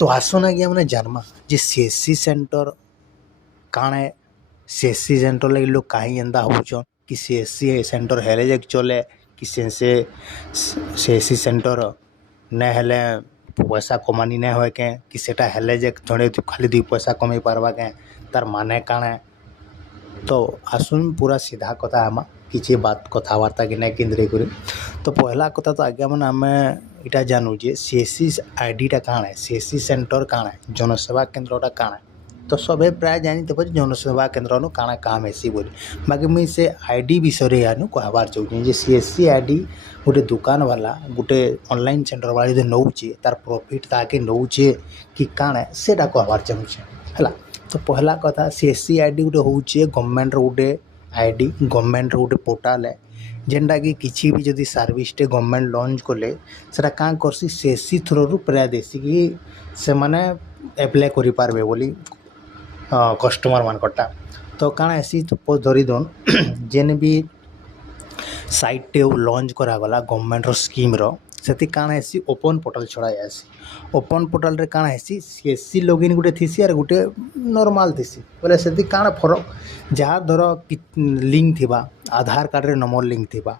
तो आसन आज्ञा मैंने जानमा जे सीएससी सेंटर काण है। सीएससी सेंटर लगे लोग कहीं एंदा होचन कि सीएससी सेंटर हेले जे चले कि सीएससी सेंटर न हेले पैसा कमानी नहीं होए के कि सेटा हेले जे जड़े खाली 2 पैसा कमाई पारबा के तार माने काण है। तो आसुन पूरा सीधा कथा आमा किसी बात कथबार्ता कि नहीं केन्द्र कर। तो पहला कथा तो आज्ञा मैंने आम इटा जानू जे सीएससी आईडीटा काण है, सीएससी सेंटर काण है, जनसेवा केन्द्रटा काण है। तो सबे प्राय जानी थे जनसेवा केन्द्र काण काम हेसी बोली। बाकी मुझे से आईडी विषय आनु कहबार चाहूँ जे सीएससी आईडी गोटे दुकान वाला गोटे ऑनलाइन सेंटर वाला जो नौचे तार प्रॉफिट ताके नौचे कि काण है सेटा कहबार चाहूँचे है। तो पहला कथा सीएससी आईडी गोटे होचे गवर्नमेंट गोटे आईडी, गवर्नमेंट गोटे पोर्टाल है जेनटा कि किसी भी जदि सर्विसटे गवर्नमेंट लॉन्च कले सेटा काँ करसी सीएससी थ्रू प्राय देसी कि से माने एप्लाई करि पारबे बोली कस्टमर मानकटा। तो काण ऐसी तो धरी दन जेन भी साइटे लॉन्च करागला गवर्नमेंट स्कीम से काण हेसी ओपन पोर्टाल छड़ा जासी। ओपन पोर्टाल रे काण हेसी सीएससी लॉगिन गोटे थीसी और गोटे नॉर्मल थीसी बोले से काण फरक जहाँ धर लिंक थिबा आधार कार्ड रे नंबर लिंक थिबा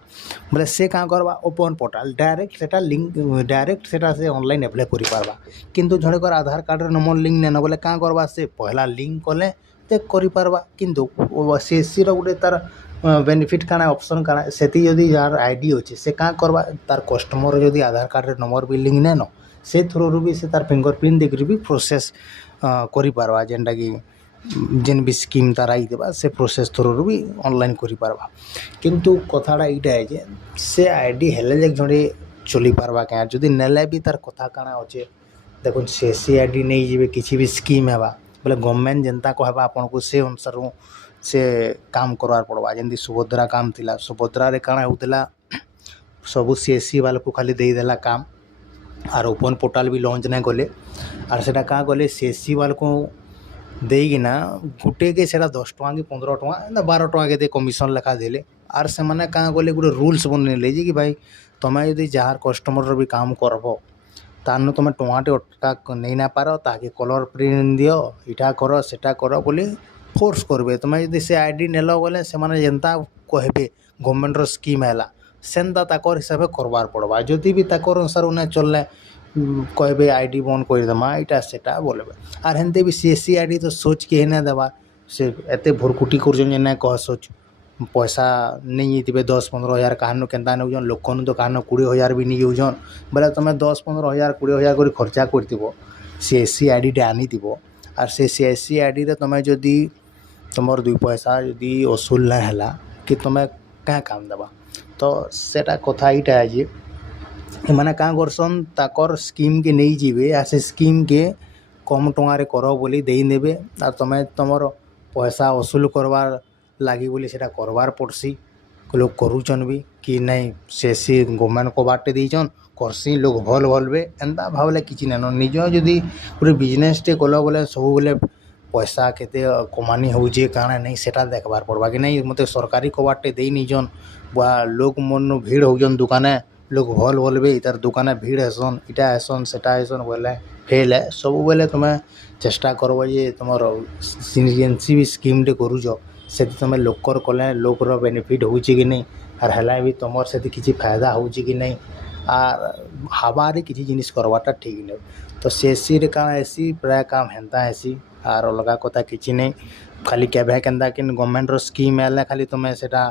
बोले से काँ करबा ओपन पोर्टाल डायरेक्ट सेटा लिंक डायरेक्ट सेटा से ऑनलाइन अप्लाई करि पारबा। किंतु जड़े कर आधार कार्ड रे नंबर लिंक नेन बोले काँ करबा से पहला लिंक कले ते करि पारबा। किंतु सीएससी रो गोटे तार बेनिफिट काना ऑप्शन काना सेती जदि यार आईडी अच्छे से काँ करबा तार कस्टमर जदि आधार कार्ड रे नंबर भी लिंक नेन से थ्रू भी से तार फिंगरप्रिंट देकर भी प्रोसेस करि पारबा जेनटा कि जेन भी स्कीम तार आई देबा से प्रोसेस थ्रू भी ऑनलाइन करि पारबा। किंतु कथाटा इटा है जे से आईडी हेले जे जड़े चली पारबा क्या जदि नेले भी तार कथा काना अच्छे देखो सीएससी आईडी नहीं जीवे किसी भी स्कीम हेबा बोले गवर्नमेंट जनता कहबा आपन को से अनुसार से काम करवार पड़वा। जमी सुभद्रा काम थिला सुभद्रा रे काଣା होतिला सबू सीएससी वाला को खाली दे देला काम और ओपन पोर्टाल भी लॉन्च नहीं कले और सेटा क्या कले सीएससी वाला को देना गोटे के सेटा 10 टଙ୍କା कि 15 टଙ୍କା 12 टଙ୍କା के कमिशन लेखा देले और से माने क्या कले गोटे रूल्स बनले कि भाई तुम्हें यदि जार कस्टमर भी काम करब तानु तुम टमाटे अटका नहीं ना पार ताकि कलर प्रिंट दियो इटा कर सेटा कर बोली फोर्स करबे। तुम्हें यदि से आईडी नेल बोले से माने जनता कहबे गवर्नमेंट स्कीम है सेन्ता ताकर हिसाब से करवार पड़वा। जदि भी ताकर अनुसार उन्हें चलने कहबे आईडी बंद करदेमा इटा सेटा बोले और हेनते भी सीएससी आईडी तो सोच के नहीं देवा से एत भरकुटी कर कह सोच पैसा नहीं थे 10-15 हज़ार कहन केन्ता नौन लोक तो कहन 20 हज़ार भी नहीं होजन बोले तुम 10-15 हज़ार 20 हज़ार कर खर्चा कर सीएससी आईडी आनी और से सीएससी आईडी रे तुम जदि तुम 2 पैसा जदि असूल नहीं है कि तुम्हें क्या काम देवा। तो सेटा कथा इटा है जे मैंने क्या करसन ताकर स्कीम के नहीं जीवे आ से स्कीम के कम टंगारे कर बोली देदेवे और तुम्हें तुम पैसा असूल करवार लगी बोली सेटा करवार पड़सी लोग करुचन भी कि नहीं सीएससी गवर्नमेंट को बाटे दीचन करसी लोग भल भलबे एंता भावले किसी नहीं निज जदि गोटे बिजनेसटे कल बोले सब बोले पैसा केते कमानी होजे काଣା नहीं सेटा देखबार पड़वा कि नहीं मत सरकारी कबाटे दे निजन बा लोग मन भीड़ होजन दुकाने लोग भल भलबे इतार दुकाने भीड़ हेसन इटा हेसन सेटा हेसन बोले फेल है सब बोले तुम्हें चेष्टा करब जे तुम सीनियरसी भी स्कीमटे करुच से तुम लोकर कले लोकर बेनिफिट हो कि नहीं और है भी तुम से किसी फायदा हो कि नहीं और हवारे किसी जिनिस करवाटा ठीक नहीं। तो सीएससी रे काଣା हेसी प्राय काम हेन्ता हेसी और अलग कथा किसी नहीं खाली केबे केन्ता कि गवर्नमेंट स्कीम आए खाली तुम सेटा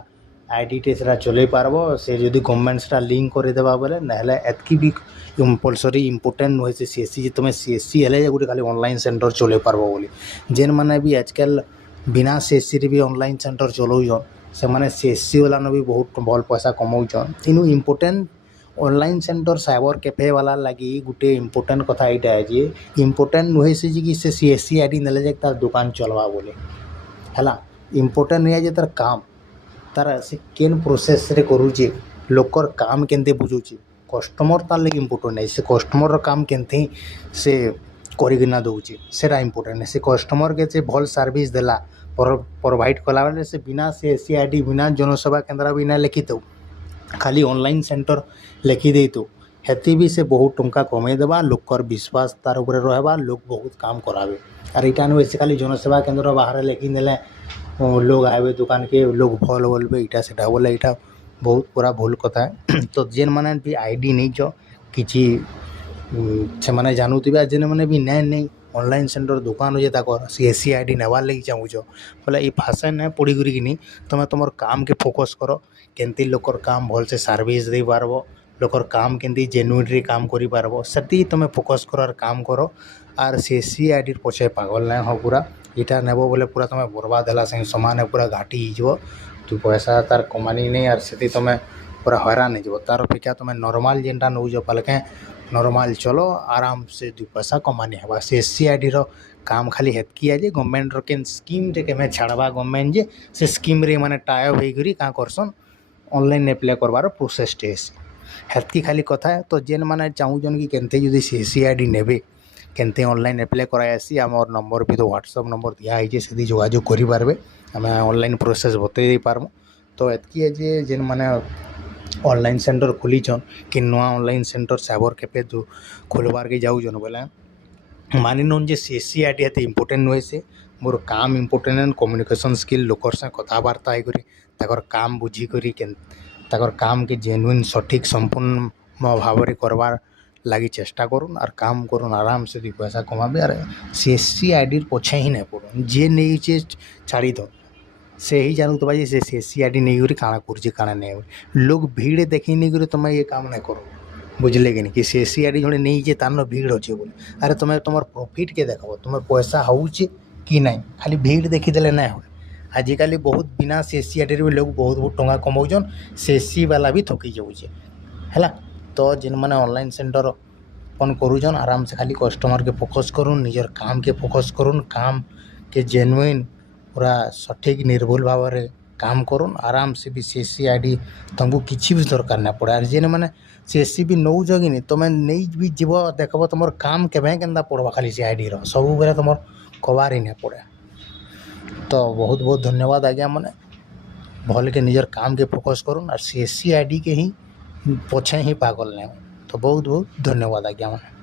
आईडी टे सेटा चलई पारबो से जदि गवर्नमेंट सेटा लिंक करदेवा बोले ना एतकी भी कम्पलसरी इम्पोर्टेंट नुहे से सीएससी तुम सीएससी हेले गोटे खाली ऑनलाइन सेंटर चलई पारबो बोली जेन माने भी आजकल बिना सीएससी रे भी ऑनलाइन सेंटर चलाउछन से माने सीएससी वाला भी बहुत भल पैसा कमाउछन। इनु important online centre cyber cafe वाला लगी गोटे इम्पोर्टेंट कथा यहाँ है जे इम्पोर्टेंट नुहे से कि से सीएससी आईडी नेले जे तार दुकान चलवा बोले है इम्पोर्टेंट नहीं है तार काम तार से केन प्रोसेस रे करूचे लोकर काम केनते बुझुची कस्टमर तार लगे इम्पोर्टेंट नहीं से कस्टमर काम केनते से करिना दौचे सेटा इम्पोर्टेंट से कस्टमर के से भल सर्विस देला प्रोवाइड कला बेले से बिना सीएससी आईडी बिना जनसेवा केन्द्र बिना लिखित खाली ऑनलाइन सेंटर लिखी दे तो हेती भी से बहुत टंका कमे देबा लोकर विश्वास तार उपरे रहबा लोग बहुत काम करावे आर इटा नु खाली जनसेवा केंद्र बाहर लेखि देले लोग आवे दुकान के लोग भल बोलबे इटा सेटा बोले इटा बहुत पूरा भूल कथा तो जेन माने भी आईडी नहीं जो किछि से माने जानूथिबे जेन माने भी नहीं ऑनलाइन सेंटर दुकान हो जेता कर सीएससी आईडी नेबार लगी चाहूछ बोले ये भाषा न पड़ी करी तुम तुम काम के फोकस कर केमती लोकर काम भल से सर्विस दे पारबो लोकर काम केमती जेन्युइनली काम करि पारबो सेति तुम फोकस कर और काम करो आर सीएससी आईडी पछे पागल ना हो पूरा इटा नेबो बोले पूरा तुम बर्बाद होला से समान पूरा घाटी हो तू पैसा तार कमानी नहीं आर सेति तुम पूरा हैरान हो तार अपेक्षा तुम नॉर्मल जेनटा नौ पालके नॉर्मल चलो आराम से 2 पैसा कमानी है सीएससी आईडी रो काम खाली हेतकी है जे गवर्नमेंट रो केन स्कीम रे के छाड़वा गवर्नमेंट जे से स्कीम रे माने टाइप होई करी का करसन ऑनलाइन अप्लाई करबार प्रोसेस टेस हेतकी खाली कथा है तो जेन माने चाहू जन की केनते जदी सीएससी आईडी नेबे केनते ऑनलाइन अप्लाई कराय आसी हमर नंबर भी तो व्हाट्सएप नंबर दिया है जे सेदी जोगाजोग करि पारबे हमें ऑनलाइन प्रोसेस बतै दे पारमु तो एतकी है जे जेन माने ऑनलाइन सेंटर खोलीछन कि नुआ ऑनलाइन सेंटर साइबर कैफे जो खोलबार के जाऊन बोले मानि नन जे सीएससी आईडी हेते इम्पोर्टेंट नुहे से मोर काम इम्पोर्टेंट एंड कम्युनिकेशन स्किल लोकर से कथबार्ता होकर ताकर काम बुझी करी ताकर काम के जेन्युइन सठिक संपूर्ण भाव में करवार लगी चेष्टा करूँ और काम करूँ आराम से 2 पैसा कमाबे और सीएससी आईडी पछे ही नहीं पड़ो जे नहीं चे छाड़ी दो से ही जानू तो भाई से सीएससी आईडी नहीं करी काଣା करछी काଣା नहीं लोग भीड़ देखी नहीं करी तुम ये काम नहीं करो बुझले कि नहीं कि सीएससी आईडी जोड़े नहीं जे तार भीड़ अच्छे बोले अरे तुम्हें तुम प्रॉफिट के देखो तुम्हें पैसा होउचे कि नहीं खाली भीड़ देखीदे ना हो आजिकल बहुत बिना सीएससी आईडी भी लोग बहुत बहुत टंका कमाउछन सीएससी वाला भी थकी जाऊे है तो जिन मैंने ऑनलाइन सेंटर ओपन करूछन आराम से खाली कस्टमर के फोकस करूँ निजर काम के फोकस करूँ काम के जेन्युइन पूरा सठिक निर्भुल भाव में काम करूँ आराम से भी सीएससी आईडी तुमको किसी भी दरकार ना पड़े जेन मैंने सीएससी भी नौ कि नहीं तुम नहीं भी जीव देखब तुम काम केवे केन्ता पड़वा खाली से आईडी रो सब बेले तुम कबार ही ना पड़े तो बहुत बहुत धन्यवाद आज्ञा मैंने भल के निजर काम के फोकस करूँ और सीएससी आईडी के ही पछे ही पागल नहीं तो बहुत बहुत धन्यवाद आज्ञा मैंने।